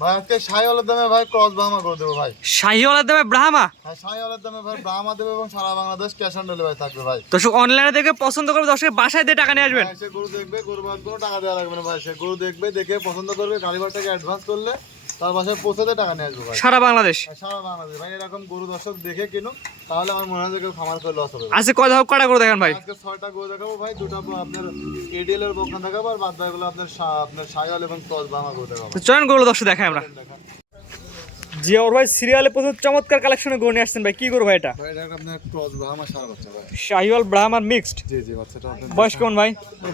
ভাই আজকে সাইওয়ালের দামে ভাই ক্রস ব্রাহ্মা করে দেবো ভাই। শাহিওয়ালার দামে ব্রাহ্মা হ্যাঁ সাইওয়ালের দামে ভাই ব্রাহ্মা দেবে এবং সারা বাংলাদেশ ক্যাশ অন ডেলিভারি থাকবে ভাই। দর্শক অনলাইনে দেখে পছন্দ করবে দর্শক বাসায় দিয়ে টাকা নিয়ে আসবেন। সে গরু দেখবে গরু বাদ কোনো টাকা দেওয়া লাগবে না ভাই। সে গরু দেখবে দেখে পছন্দ করবে গাড়ি ভাড়াটাকে অ্যাডভান্স করলে তার বাসায় পৌঁছাতে টাকা নিয়ে আসবে ভাই। সারা বাংলাদেশ? সারা বাংলাদেশ। ভাই এরকম গরু দর্শক দেখে কিনুন তাহলে আমার মনে হয় কেউ খামার করে লস হবে। আজকে কথা হোক কটা করে দেখেন ভাই? আজকে ছয়টা গরু দেখাবো ভাই দুটো আপনার এডিএল এর বকনা দেখাবো আর বাদ বাকিগুলো আপনার আপনার এবং ক্রস বাংলা গরু দেখাবো। চয়ন করল দর্শক দেখাই আমরা। দেখান। জি ওর ভাই সিরিয়ালে প্রচুর চমৎকার কালেকশনে গড়ে আসছেন ভাই। কি করব ভাই এটা? ভাই এটা আপনার ক্রস ব্রাহ্মা সারা বাচ্চা ভাই। শাহিওয়াল ব্রাহ্মার মিক্সড জি জি বাচ্চাটা আপনার বয়স কেমন ভাই?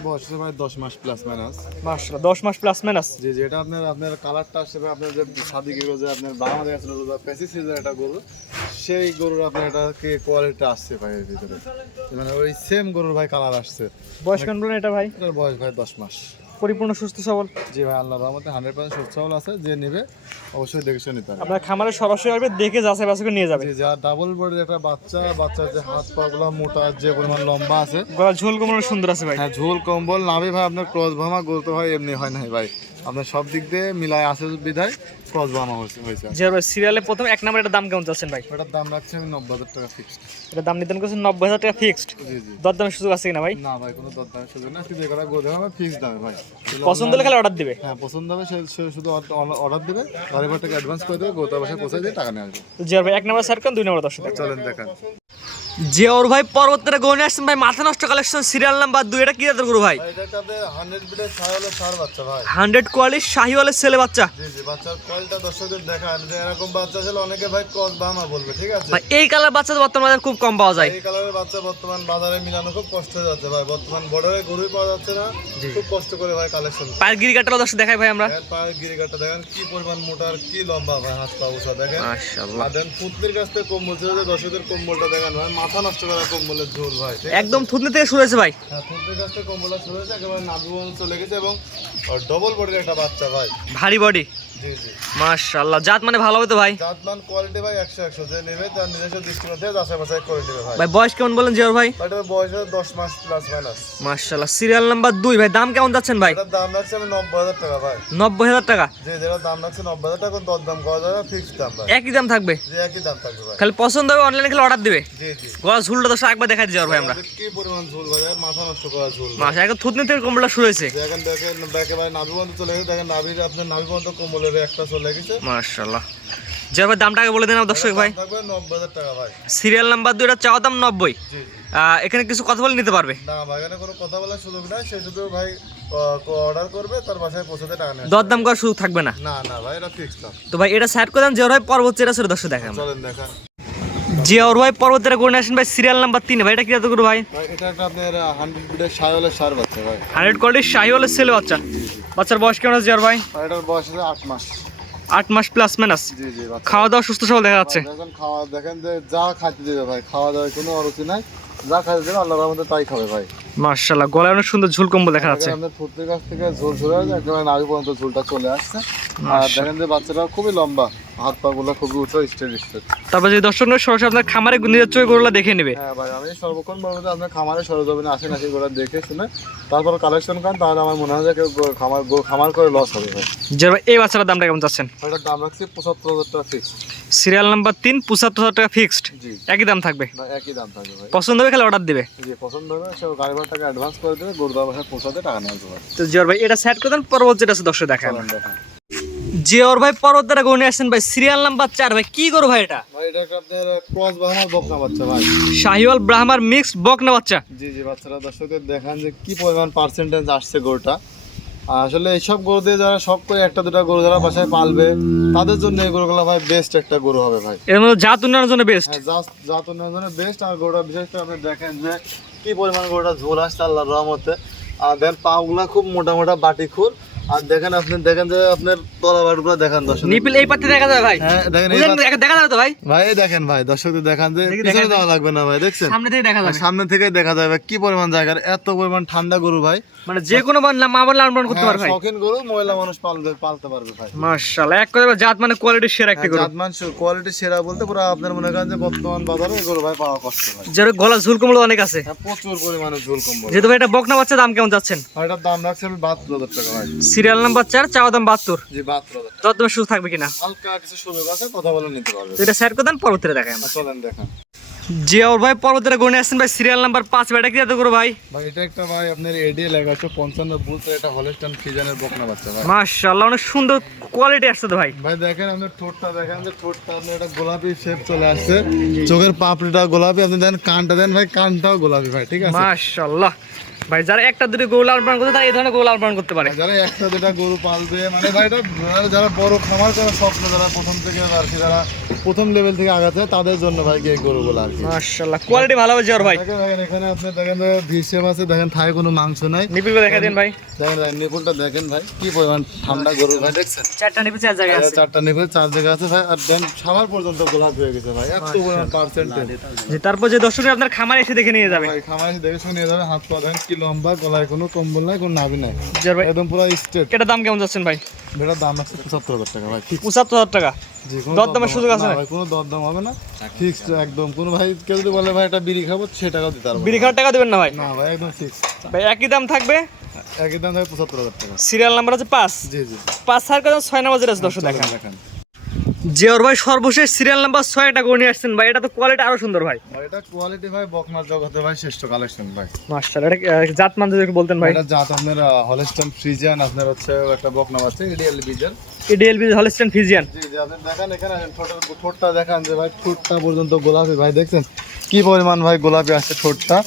বয়স ভাই দশ মাস প্লাস মাইনাস মাসলা দশ মাস প্লাস মাইনাস জি জি এটা আপনার আপনার কালারটা আসছে ভাই আপনার যে সাদি গরু যে আপনার বাংলা দেখাচ্ছিল বা পেসি সিজের একটা গরু সেই গরুর আপনার এটা কি কোয়ালিটি আসছে ভাই এর ভিতরে। মানে ওই সেম গরুর ভাই কালার আসছে। বয়স কেমন বলেন এটা ভাই? এটার বয়স ভাই দশ মাস। পরিপূর্ণ সুস্থ সবল? জি ভাই আল্লাহ রহমতে হান্ড্রেড পার্সেন্ট সুস্থ সবল আছে। যে নেবে অবশ্যই দেখে শুনে নিতে হবে আপনার খামারে সরাসরি আসবে দেখে যাচাই বাছাই করে নিয়ে যাবে। জি যা ডাবল বডির একটা বাচ্চা বাচ্চার যে হাত পা গুলো মোটা যে পরিমাণ লম্বা আছে। গলা ঝোল কম্বল সুন্দর আছে ভাই। হ্যাঁ ঝোল কম্বল নাভি ভাই আপনার ক্রস ভামা গরু ভাই এমনি হয় না ভাই। আপনার সব দিক দিয়ে মিলায় আছে বিধায় ক্রস ভামা হয়েছে জি ভাই সিরিয়ালে প্রথম এক নাম্বার এটা দাম কেমন চাচ্ছেন ভাই? ওটার দাম রাখছে আমি নব্বই হাজার টাকা ফিক্সড এটা দাম নির্ধারণ করছেন নব্বই হাজার টাকা ফিক্সড জি জি। দর দামের সুযোগ আছে কিনা ভাই? না ভাই কোনো দরদামের সুযোগ না শুধু এগুলো গরু হবে ফিক্সড দামে ভাই। পছন্দ হলে খালি অর্ডার দিবে। হ্যাঁ পছন্দ হবে সে শুধু অর্ডার দেবে। গাড়ি ভাড়াটাকে অ্যাডভান্স করে দেবে গোতা বাসায় পৌঁছে দিয়ে টাকা নিয়ে আসবে। জি ভাই এক নাম্বার সার্কেল দুই নাম্বার দর্শক। চলেন দেখান। যে ওর ভাই পর্বতের গনে আসছেন ভাই মাথা নষ্ট কালেকশন সিরিয়াল নাম্বার দুই এটা কি জাতের গরু ভাই? হান্ড্রেড বিটের সার হলো সার বাচ্চা ভাই। হান্ড্রেড কোয়ালিটি শাহিওয়ালের ছেলে বাচ্চা। দেখান ভাই এই কালার বাচ্চা বর্তমানে খুব কম পাওয়া যায়। এই কালারের বাচ্চা বর্তমান বাজারে মিলানো খুব কষ্ট হয়ে যাচ্ছে ভাই। বর্তমান বর্ডারে গরুই পাওয়া যাচ্ছে না খুব কষ্ট করে ভাই কালেকশন পায়ের গিরিকাটাও দর্শক দেখাই ভাই আমরা। পায়ের গিরিকাটা দেখেন কি পরিমাণ মোটার কি লম্বা ভাই হাত পা উঁচা দেখেন। মাশাআল্লাহ। আর দেন ফুটনির কাছ থেকে কম্বল ছিল দর্শকদের কম্বলটা দেখেন ভাই মাথা নষ্ট করা কম্বলের ঝোল ভাই একদম থুতনি থেকে শুরু হয়েছে ভাই। হ্যাঁ ফুটনির কাছ থেকে কম্বলটা শুরু হয়েছে একেবারে নাভি চলে গেছে এবং ডবল বডির একটা বাচ্চা ভাই। ভারী বডি মাশাআল্লাহ। জাত মানে ভালো হবে তো ভাই? জাতমান কোয়ালিটি ভাই একশো একশো। যে নেবে তার নিজস্ব দৃষ্টিকোণ থেকে যাচাই বাছাই করে নেবে ভাই। ভাই বয়স কেমন বলেন জিওর ভাই? এটার বয়স হলো দশ মাস প্লাস মাইনাস মাশাআল্লাহ। সিরিয়াল নাম্বার দুই ভাই দাম কেমন যাচ্ছেন ভাই? এটার দাম নব্বই হাজার টাকা ভাই। নব্বই হাজার টাকা? যে যেটা দাম নব্বই হাজার টাকা দর দাম করা যাবে ফিক্সড দাম ভাই। একই দাম থাকবে? যে একই দাম থাকবে ভাই। খালি পছন্দ হবে অনলাইনে খালি অর্ডার দিবে? জি জি। গলা ঝুলটা একবার দেখাই দিয়ে ভাই আমরা। কি পরিমাণ ঝোল ভাই মাথা নষ্ট করা ঝোল এখন থুতনি থেকে কমলা শুরু হয়েছে। দেখেন দেখেন একেবারে নাভি পর্যন্ত চলে গেছে। দেখেন নাভির আপনার নাভি কোমলের একটা চলে গেছে। মাশাআল্লাহ। ভাই দামটা আগে বলে দেন দর্শক ভাই। টাকা সিরিয়াল নাম্বার দুইটা চাওয়া দাম নব্বই। এখানে কিছু কথা বলে নিতে পারবে? না ভাই এখানে কোনো কথা বলার সুযোগ নাই। সে শুধু ভাই অর্ডার করবে তার বাসায় পৌঁছাতে টাকা নেবে দরদাম করার সুযোগ থাকবে না? না না ভাই এটা ফিক্স দাম তো ভাই এটা সাইড করে দেন যে ভাই পর্বত চেরা ছিল দর্শক দেখেন। চলেন দেখান। জিওর ভাই পর্বতের গুণ আসেন ভাই সিরিয়াল নাম্বার তিন। ভাই এটা কি জাতের গরু ভাই এটা একটা আপনার হান্ড্রেড ফুটের সায়লের সার বাচ্চা ভাই। হান্ড্রেড কোয়ালিটির শাহিওয়ালের ছেলে বাচ্চা। বাচ্চার বয়স কেমন আছে জিওর ভাই? এটার বয়স আছে আট মাস। আট মাস প্লাস মাইনাস জি জি বাচ্চা। খাওয়া দাওয়া সুস্থ সবল দেখা যাচ্ছে। দেখেন খাওয়া দেখেন যে যা খাইতে দেবে ভাই খাওয়া দাওয়ার কোনো অরুচি নাই। যা খাইতে দেবে আল্লাহর রহমতে তাই খাবে ভাই। মার্শাল্লাহ গলায় অনেক সুন্দর ঝুল কম্বল দেখা যাচ্ছে। আমাদের ফুটের কাছ থেকে ঝোল হয়েছে একেবারে নাভি পর্যন্ত ঝোলটা চলে আসছে। আর দেখেন যে বাচ্চাটা খুবই লম্বা হাত পা গুলো খুবই উঁচু স্টেট স্টেট তারপর যদি দর্শক সরাসরি আপনার খামারে নিজের চোখে গরুলা দেখে নেবে। হ্যাঁ ভাই আমি সর্বক্ষণ বলব যে আপনার খামারে সরজমিনে আসেন আসি গোড়া দেখে শুনে তারপর কালেকশন করেন তাহলে আমার মনে হয় যে কেউ খামার খামার করে লস হবে ভাই। এই বাচ্চাটার দামটা কেমন চাচ্ছেন? দাম রাখছি পঁচাত্তর হাজার টাকা ফিক্স সিরিয়াল নাম্বার তিন পঁচাত্তর হাজার টাকা ফিক্সড জি। একই দাম থাকবে? একই দাম থাকবে ভাই। পছন্দ হবে খালি অর্ডার দিবে। যে পছন্দ হবে সে গাড়ি ভাড়া টাকা অ্যাডভান্স করে দেবে গুরুদার বাসায় পৌঁছাতে টাকা আসবে ভাই। তো জিওর ভাই এটা সেট করে দেন পরবর্তী যেটা আছে দর্শক দেখান। জিওর ভাই পর্বত দ্বারা গণে আসছেন ভাই সিরিয়াল নাম্বার চার ভাই কি করো ভাই এটা? ভাই এটা একটা আপনার ক্রস বা বকনা বাচ্চা ভাই। শাহিওয়াল ব্রাহ্মার মিক্সড বকনা বাচ্চা। জি জি বাচ্চারা দর্শকদের দেখান যে কি পরিমাণ পার্সেন্টেজ আসছে গরুটা। আসলে এইসব গরু দিয়ে যারা সব করে একটা দুটো গরু যারা বাসায় পালবে তাদের জন্য এই গরুগুলো ভাই বেস্ট একটা গরু হবে ভাই। এর মধ্যে জাত উন্নয়নের জন্য বেস্ট হ্যাঁ জাত জাত জন্য বেস্ট আর গরুটা বিশেষ করে আপনি দেখেন যে কি পরিমাণ গরুটা ঝোল আসছে আল্লাহর রহমতে। আর দেন পাগুলা খুব মোটা মোটা বাটি খুর আর দেখেন আপনি দেখেন যে আপনার দেখান দর্শক। নিপিল এই পাতে দেখা যায় ভাই। হ্যাঁ দেখেন দেখা তো ভাই? ভাই দেখেন ভাই দর্শকদের দেখান যে পিছনে। দেওয়া লাগবে না ভাই দেখছেন? সামনে থেকে দেখা যাবে। সামনে থেকে দেখা যাবে কি পরিমাণ জায়গার এত পরিমাণ ঠান্ডা গরু ভাই। মানে যে কোনো মা বলে লালন করতে হ্যাঁ, ভাই। শৌখিন গরু মহিলা মানুষ পালবে পালতে পারবে ভাই। মাশাআল্লাহ এক কথা জাত মানে কোয়ালিটির সেরা একটা গরু। জাতমান কোয়ালিটি সেরা বলতে পুরো আপনার মনে করেন যে বর্তমান বাজারে গরু ভাই পাওয়া কষ্ট ভাই। যার গলা ঝুল কমলো অনেক আছে। হ্যাঁ, প্রচুর পরিমাণে ঝোল কম্বল যেহেতু ভাই এটা বকনা বাচ্চা দাম কেমন যাচ্ছেন? এটার দাম রাখছে আমি বাহাত্তর হাজার টাকা ভাই। সিরিয়াল নাম্বার চার চাওয়া দাম বাহাত্তর। সুযোগ থাকবে কিনা? হালকা কিছু সুযোগ আছে কথা বলে নিতে পারবে। এটা স্যার পরবর্তীতে আর চলেন দেখান। জিয়াউর ভাই পরবর্তীতে গনে আসছেন ভাই সিরিয়াল নাম্বার পাঁচ এটা কি গরু ভাই? ভাই এটা একটা ভাই আপনার এডিএ পঞ্চান্ন বুথ এটা হলস্টান ফিজানের বকনা বাচ্চা ভাই। মাশাআল্লাহ অনেক সুন্দর কোয়ালিটি আসছে তো ভাই। ভাই দেখেন আপনার ঠোঁটটা দেখেন যে ঠোঁটটা আপনার একটা গোলাপি শেপ চলে আসছে। চোখের পাপড়িটা গোলাপি আপনি দেন কানটা দেন ভাই কানটাও গোলাপি ভাই ঠিক আছে? মাশাআল্লাহ। ভাই, যারা একটা, দুটো গরু লালন পালন করতে তারা এই ধরনের গরু লালন পালন করতে পারে। যারা একটা, দুটা গরু পালবে মানে ভাই যারা বড় খামার করার স্বপ্ন, যারা প্রথম থেকে, আর কি যারা প্রথম লেভেল থেকে আগাচ্ছে তাদের জন্য ভাই এই গরুগুলো আর কি। মাশাআল্লাহ কোয়ালিটি ভালো হবে জিয়াউর ভাই। দেখেন এখানে আপনি দেখেন ভিসেম আছে দেখেন থায় কোনো মাংস নাই। নিপিল দেখা দিন ভাই। দেখেন দেখেন নিপুলটা দেখেন ভাই কি পরিমাণ ঠান্ডা গরু ভাই। দেখছেন? চারটা নিপিল চার জায়গায় আছে। চারটা নিপুল চার জায়গা আছে ভাই আর দেন সাবার পর্যন্ত গোলাপ হয়ে গেছে ভাই এত পরিমাণ পার্সেন্টেজ যে তারপর যে দর্শক আপনার খামারে এসে দেখে নিয়ে যাবে। ভাই খামার এসে দেখে শুনে নিয়ে যাবে হাত পা দেখেন কি লম্বা গলায় কোনো কম্বল নাই কোনো নাভি নাই। ভাই। একদম পুরো স্ট্রেট এটার দাম কেমন যাচ্ছেন ভাই? এটার দাম আছে পঁচাত্তর হাজার টাকা ভাই। পঁচাত্তর হাজার টাকা। জি, কোনো দরদামের দরদাম- সুযোগ আছে? ভাই। কোনো দরদাম হবে না। ফিক্সড একদম কোনো ভাই কেউ যদি বলে ভাই একটা বিড়ি খাব সে টাকাও দিতে পারব বিড়ি খাওয়ার টাকা দেবেন না ভাই? না ভাই একদম ফিক্স ভাই একই দাম থাকবে? একই দাম থাকবে পঁচাত্তর হাজার টাকা। সিরিয়াল নাম্বার আছে পাঁচ। জি জি। পাঁচ সার কথা ছয় নাম্বার যেটা আছে দর্শক চলেন দেখান। জিয়াউর ভাই সর্বশেষ সিরিয়াল নাম্বার ছয় একটা গণি আসছেন ভাই। এটা তো কোয়ালিটি আরও সুন্দর ভাই। এটা কোয়ালিটি ভাই বকমার জগতে ভাই শ্রেষ্ঠ কালেকশন ভাই। মাস্টার এটা জাত মান যদি বলতেন ভাই। এটা জাত আপনার হলস্টন ফ্রিজিয়ান আপনার হচ্ছে একটা বকনা বাচ্চা এডিএল বিজার এডিএলবি হলিস্টান ফিজিয়ান জি জি আপনি দেখেন এখানে ঠোঁটের ঠোঁটটা দেখান যে ভাই ঠোঁটটা পর্যন্ত গোলাপি। ভাই দেখছেন? কি পরিমাণ ভাই গোলাপি আছে ঠোঁটটা?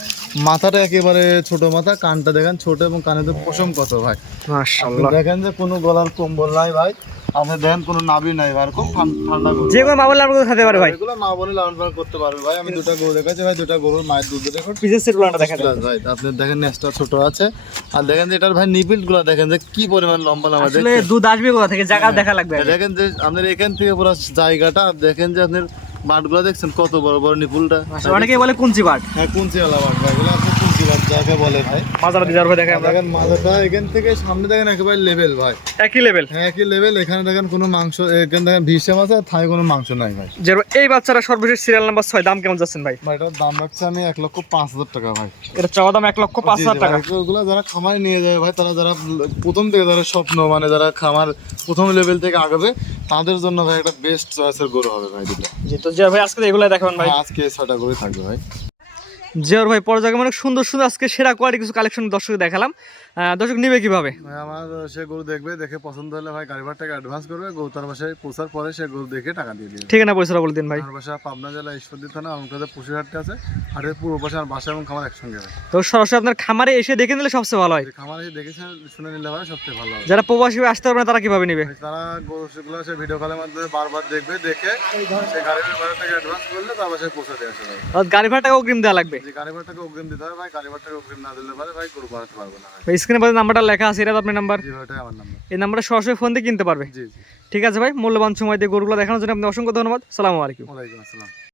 মাথাটা একেবারে ছোট মাথা কানটা দেখেন ছোট এবং কানে তো পশম কত ভাই। মাশাআল্লাহ। দেখেন যে কোনো গলার কম্বল নাই ভাই আপনি দেখেন কোনো নাভি নাই ভাই খুব ঠান- ঠান্ডা গরু। যে কোনো মামলা আপনার খাতে পারে ভাই। এগুলো মা বলে লালন পালন করতে পারবে ভাই আমি দুটো গরু দেখাচ্ছি ভাই দুটো গরুর মায়ের দুধ দেখুন। পিসের সেটগুলো দেখা ভাই আপনি দেখেন নেসটা ছোট আছে। আর দেখেন যে এটার ভাই নিপিলগুলো দেখেন যে কি পরিমাণ লম্বা লম্বা আসলে দুধ আসবে কোথা থেকে? জায়গা দেখা লাগবে। দেখেন যে আপনার এখান থেকে পুরো জায়গাটা দেখেন যে আপনার বাটগুলো দেখছেন কত বড় বড় নিপুলটা? আচ্ছা, অনেকেই বলে কুঞ্চি বাট হ্যাঁ কুঞ্চি বাট ভাই এগুলো বাট যাকে বলে ভাই। ভাই দেখেন দেখেন এখান থেকে সামনে দেখেন একেবারে লেভেল ভাই। একই লেভেল হ্যাঁ একই লেভেল এখানে দেখেন কোনো মাংস এখানে দেখেন ভিসেম আছে আর থায় কোনো মাংস নাই ভাই। যে এই বাচ্চারা সর্বশেষ সিরিয়াল নাম্বার ছয় দাম কেমন যাচ্ছেন ভাই? ভাই এটার দাম রাখছে আমি এক লক্ষ পাঁচ হাজার টাকা ভাই। এটা চাওয়া দাম এক লক্ষ পাঁচ হাজার টাকা। যারা খামারে নিয়ে যাবে ভাই তারা যারা প্রথম থেকে যারা স্বপ্ন মানে যারা খামার প্রথম লেভেল থেকে আগাবে তাদের জন্য ভাই একটা বেস্ট চয়েসের গরু হবে ভাই দুটো। তো ভাই আজকে এগুলো দেখাবেন ভাই। ভাই আজকে ছটা গরু থাকবে ভাই। জিয়ার ভাই পর্যায়ে অনেক সুন্দর সুন্দর আজকে সেরা কোয়ালিটি কিছু কালেকশন দর্শক দেখালাম। দর্শক নিবে কীভাবে? আমার সে গরু দেখবে দেখে পছন্দ হলে ভাই গাড়ি ভাড়া টাকা অ্যাডভান্স করবে গরু তার বাসায় পৌঁছার পরে সে গরু দেখে টাকা দিয়ে দিবে। ঠিকানা পয়সা বলে দিন ভাই। আমার বাসা পাবনা জেলা ঈশ্বরদী থানা আমার কাছে পুষিরহাটে আছে হাটের পূর্ব পাশে আমার বাসা এবং খামার একসঙ্গে ভাই। তো সরাসরি আপনার খামারে এসে দেখে নিলে সবচেয়ে ভালো হয়। খামারে এসে দেখেছে শুনে নিলে ভাই সবচেয়ে ভালো হবে। যারা প্রবাসী হয়ে আসতে পারবে না তারা কীভাবে নিবে? তারা গরু সেগুলো সে ভিডিও কলের মাধ্যমে বারবার দেখবে দেখে সে গাড়ি ভাড়া টাকা অ্যাডভান্স করলে তার বাসায় পৌঁছে দিয়ে আসে আর গাড়ি ভাড়া টাকা অগ্রিম দেওয়া লাগবে। গাড়ি ভাড়াটাকে অগ্রিম দিতে হবে ভাই গাড়ি ভাড়াটাকে অগ্রিম না দিলে পারে ভাই গরু বাড়াতে পারব না ভাই স্ক্রিনে পাশে নাম্বারটা লেখা আছে এটা আপনার নাম্বার এই নাম্বারে সরাসরি ফোন দিয়ে কিনতে পারবে। ঠিক আছে ভাই মূল্যবান সময় দিয়ে গরুগুলো দেখানোর জন্য আপনি অসংখ্য ধন্যবাদ। সালামু আলাইকুম।